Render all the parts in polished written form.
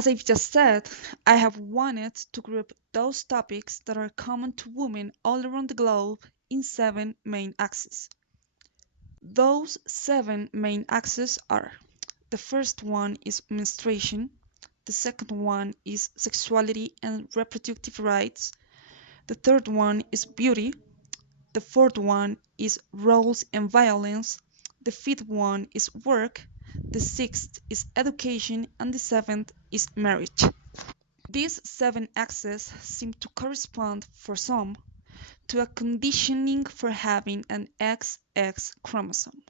As I've just said, I have wanted to group those topics that are common to women all around the globe in 7 main axes. Those 7 main axes are: the first one is menstruation, the second one is sexuality and reproductive rights, the third one is beauty, the fourth one is roles and violence, the fifth one is work, the sixth is education, and the seventh is marriage. These 7 axes seem to correspond, for some, to a conditioning for having an XX chromosome.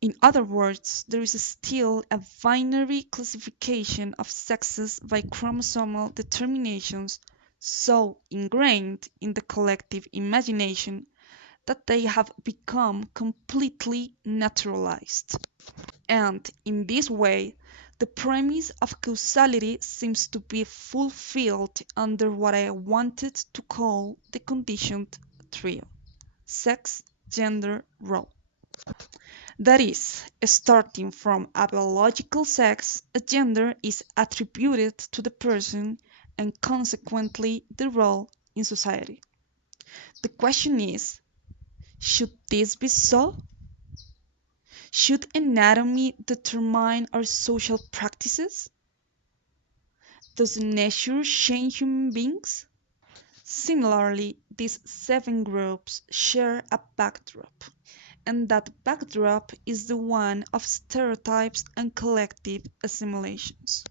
In other words, there is still a binary classification of sexes by chromosomal determinations so ingrained in the collective imagination that they have become completely naturalized. And in this way, the premise of causality seems to be fulfilled under what I wanted to call the conditioned trio: sex, gender, role. That is, starting from a biological sex, a gender is attributed to the person and consequently the role in society. The question is, should this be so? Should anatomy determine our social practices? Does nature change human beings? Similarly, these 7 groups share a backdrop, and that backdrop is the one of stereotypes and collective assimilations.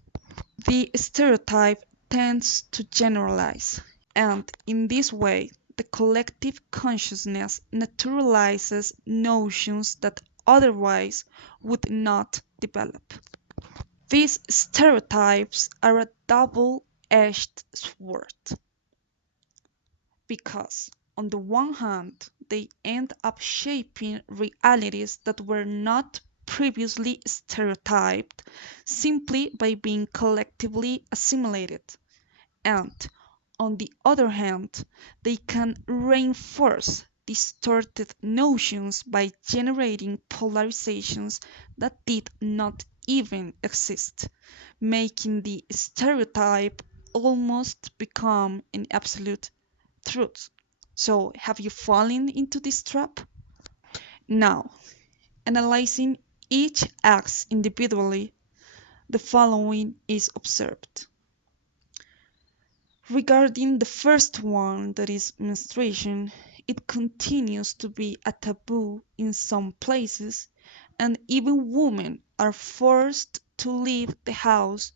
The stereotype tends to generalize, and in this way, the collective consciousness naturalizes notions that otherwise would not develop. These stereotypes are a double-edged sword because, on the one hand, they end up shaping realities that were not previously stereotyped simply by being collectively assimilated, and, on the other hand, they can reinforce distorted notions by generating polarizations that did not even exist, making the stereotype almost become an absolute truth. So, have you fallen into this trap? Now, analyzing each axe individually, the following is observed. Regarding the first one, that is menstruation, it continues to be a taboo in some places, and even women are forced to leave the house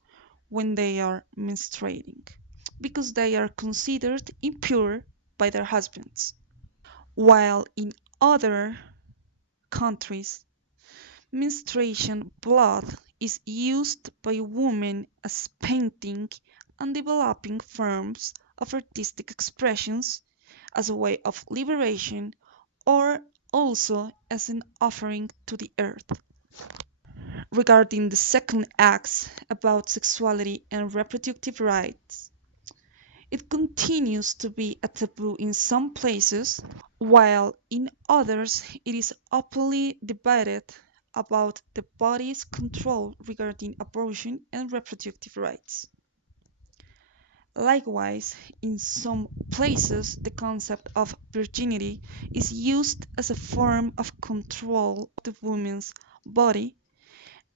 when they are menstruating because they are considered impure by their husbands. While in other countries, menstruation blood is used by women as painting and developing forms of artistic expressions, as a way of liberation, or also as an offering to the earth. Regarding the second act about sexuality and reproductive rights, it continues to be a taboo in some places, while in others it is openly debated about the body's control regarding abortion and reproductive rights. Likewise, in some places the concept of virginity is used as a form of control of the woman's body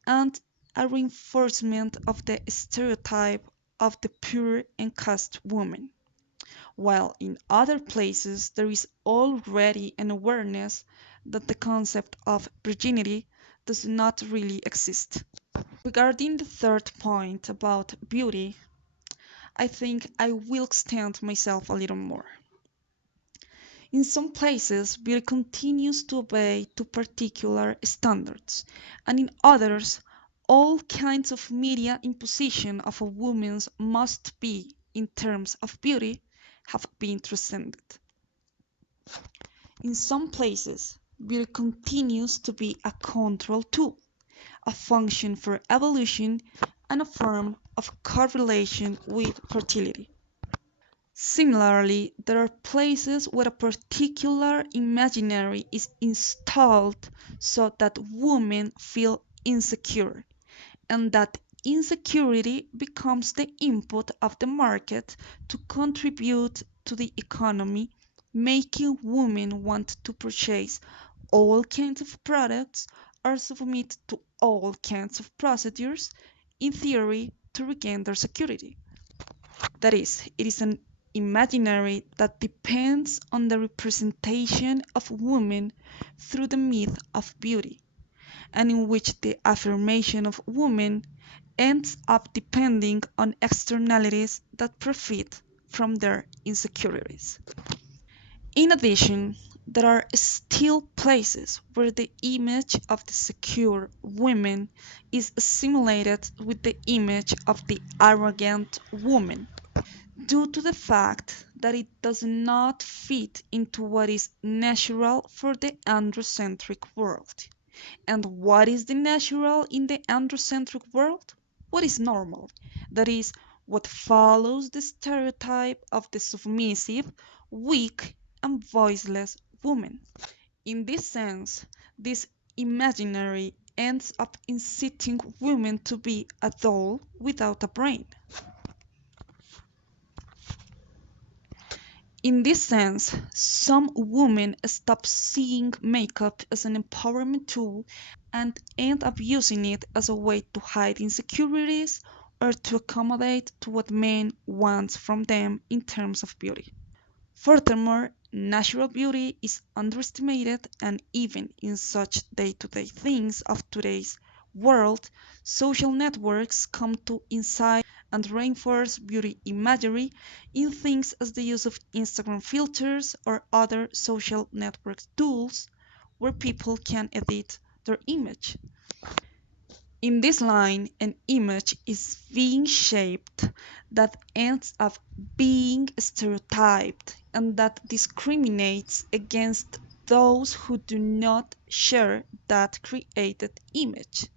and a reinforcement of the stereotype of the pure and chaste woman, while in other places there is already an awareness that the concept of virginity does not really exist. Regarding the third point about beauty, I think I will extend myself a little more. In some places, beauty continues to obey to particular standards, and in others, all kinds of media imposition of a woman's must be in terms of beauty have been transcended. In some places, beauty continues to be a control tool, a function for evolution, and a form of correlation with fertility. Similarly, there are places where a particular imaginary is installed so that women feel insecure, and that insecurity becomes the input of the market to contribute to the economy, making women want to purchase all kinds of products or submit to all kinds of procedures, in theory, to regain their security. That is, it is an imaginary that depends on the representation of women through the myth of beauty, and in which the affirmation of women ends up depending on externalities that profit from their insecurities. In addition, there are still places where the image of the secure woman is assimilated with the image of the arrogant woman, due to the fact that it does not fit into what is natural for the androcentric world. And what is the natural in the androcentric world? What is normal? That is, what follows the stereotype of the submissive, weak, and voiceless woman. In this sense, this imaginary ends up inciting women to be a doll without a brain. In this sense, some women stop seeing makeup as an empowerment tool and end up using it as a way to hide insecurities or to accommodate to what men want from them in terms of beauty. Furthermore, natural beauty is underestimated, and even in such day-to-day things of today's world, social networks come to incite and reinforce beauty imagery in things as the use of Instagram filters or other social network tools where people can edit their image. In this line, an image is being shaped that ends up being stereotyped and that discriminates against those who do not share that created image.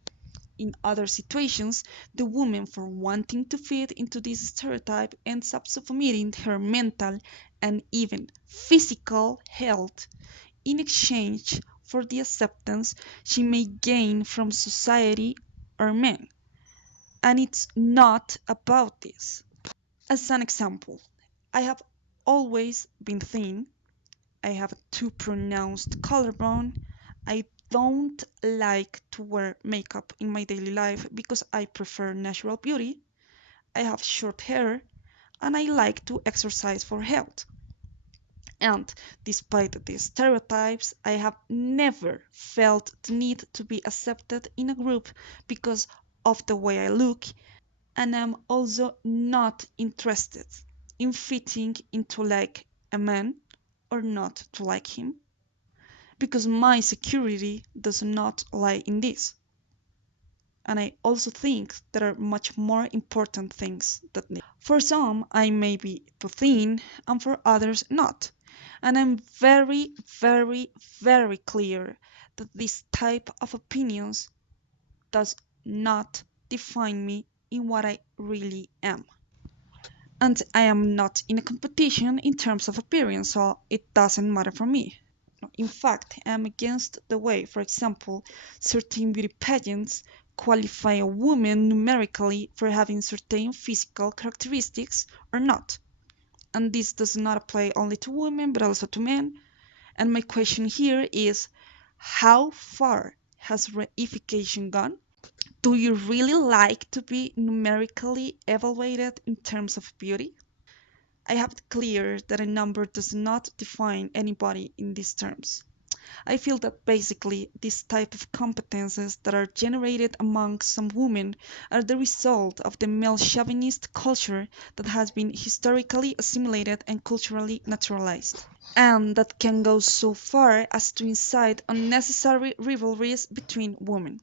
In other situations, the woman, for wanting to fit into this stereotype, ends up submitting her mental and even physical health in exchange for the acceptance she may gain from society or men. And it's not about this. As an example, I have always been thin, I have a too pronounced collarbone, I don't like to wear makeup in my daily life because I prefer natural beauty, I have short hair, and I like to exercise for health. And despite these stereotypes, I have never felt the need to be accepted in a group because of the way I look, and I'm also not interested in fitting into like a man or not to like him, because my security does not lie in this. And I also think there are much more important things that need. For some, I may be too thin, and for others, not. And I'm very, very, very clear that this type of opinions does not define me in what I really am. And I am not in a competition in terms of appearance, so it doesn't matter for me. In fact, I am against the way, for example, certain beauty pageants qualify a woman numerically for having certain physical characteristics or not. And this does not apply only to women but also to men. And my question here is, how far has reification gone? Do you really like to be numerically evaluated in terms of beauty? I have it clear that a number does not define anybody in these terms. I feel that basically these type of competences that are generated among some women are the result of the male chauvinist culture that has been historically assimilated and culturally naturalized, and that can go so far as to incite unnecessary rivalries between women.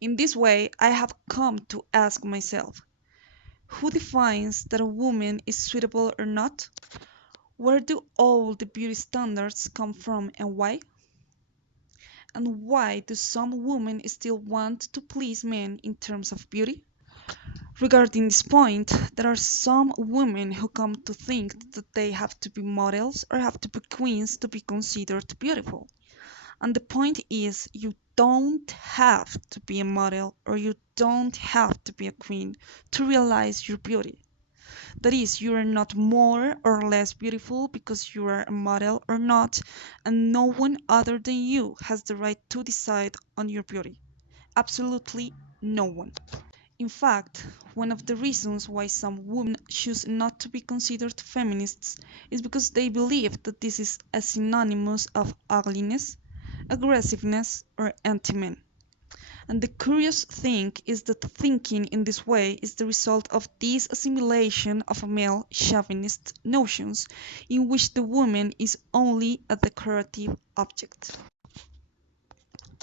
In this way, I have come to ask myself, who defines that a woman is suitable or not? Where do all the beauty standards come from and why? And why do some women still want to please men in terms of beauty? Regarding this point, there are some women who come to think that they have to be models or have to be queens to be considered beautiful. And the point is, you don't have to be a model or you don't have to be a queen to realize your beauty. That is, you are not more or less beautiful because you are a model or not, and no one other than you has the right to decide on your beauty. Absolutely no one. In fact, one of the reasons why some women choose not to be considered feminists is because they believe that this is a synonymous of ugliness, aggressiveness, or anti-men. And the curious thing is that thinking in this way is the result of this assimilation of male chauvinist notions in which the woman is only a decorative object.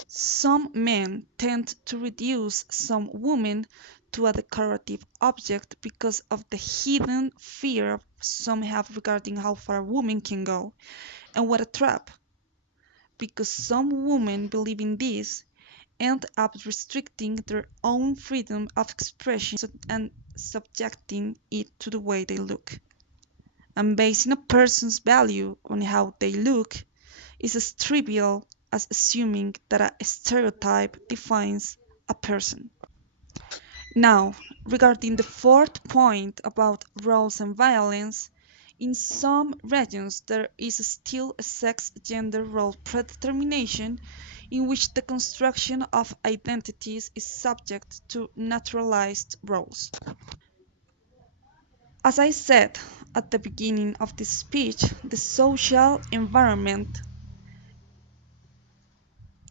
Some men tend to reduce some women to a decorative object because of the hidden fear some have regarding how far a woman can go. And what a trap! Because some women believe in this end up restricting their own freedom of expression and subjecting it to the way they look. And basing a person's value on how they look is as trivial as assuming that a stereotype defines a person. Now, regarding the fourth point about roles and violence, in some regions there is still a sex-gender role predetermination in which the construction of identities is subject to naturalized roles. As I said at the beginning of this speech, the social environment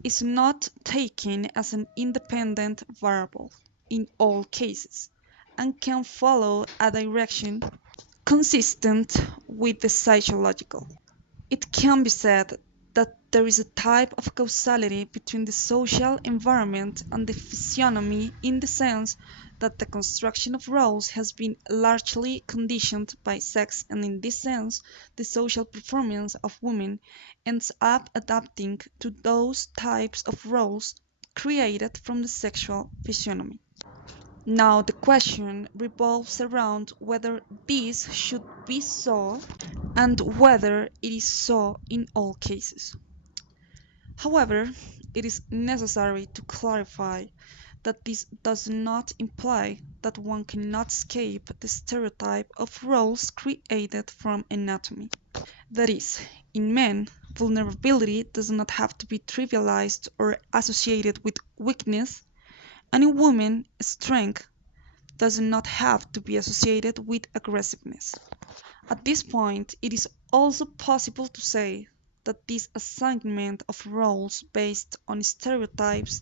is not taken as an independent variable in all cases and can follow a direction consistent with the psychological. It can be said that there is a type of causality between the social environment and the physiognomy in the sense that the construction of roles has been largely conditioned by sex, and in this sense the social performance of women ends up adapting to those types of roles created from the sexual physiognomy. Now the question revolves around whether this should be so and whether it is so in all cases. However, it is necessary to clarify that this does not imply that one cannot escape the stereotype of roles created from anatomy. That is, in men, vulnerability does not have to be trivialized or associated with weakness, and in women, strength does not have to be associated with aggressiveness. At this point, it is also possible to say that this assignment of roles based on stereotypes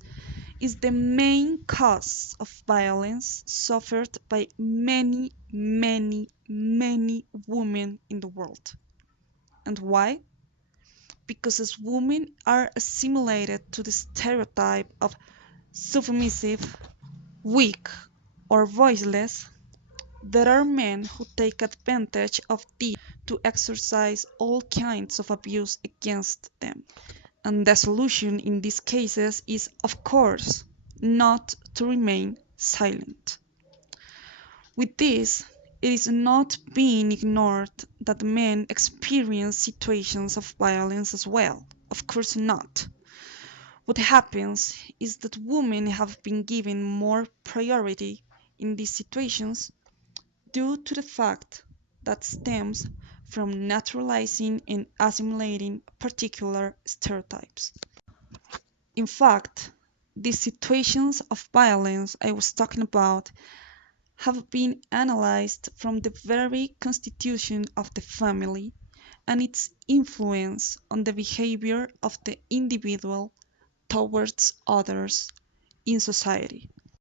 is the main cause of violence suffered by many, many, many women in the world. And why? Because as women are assimilated to the stereotype of submissive, weak, or voiceless, there are men who take advantage of this to exercise all kinds of abuse against them. And the solution in these cases is, of course, not to remain silent. With this, it is not being ignored that men experience situations of violence as well. Of course not. What happens is that women have been given more priority in these situations due to the fact that stems from naturalizing and assimilating particular stereotypes. In fact, these situations of violence I was talking about have been analyzed from the very constitution of the family and its influence on the behavior of the individual towards others in society.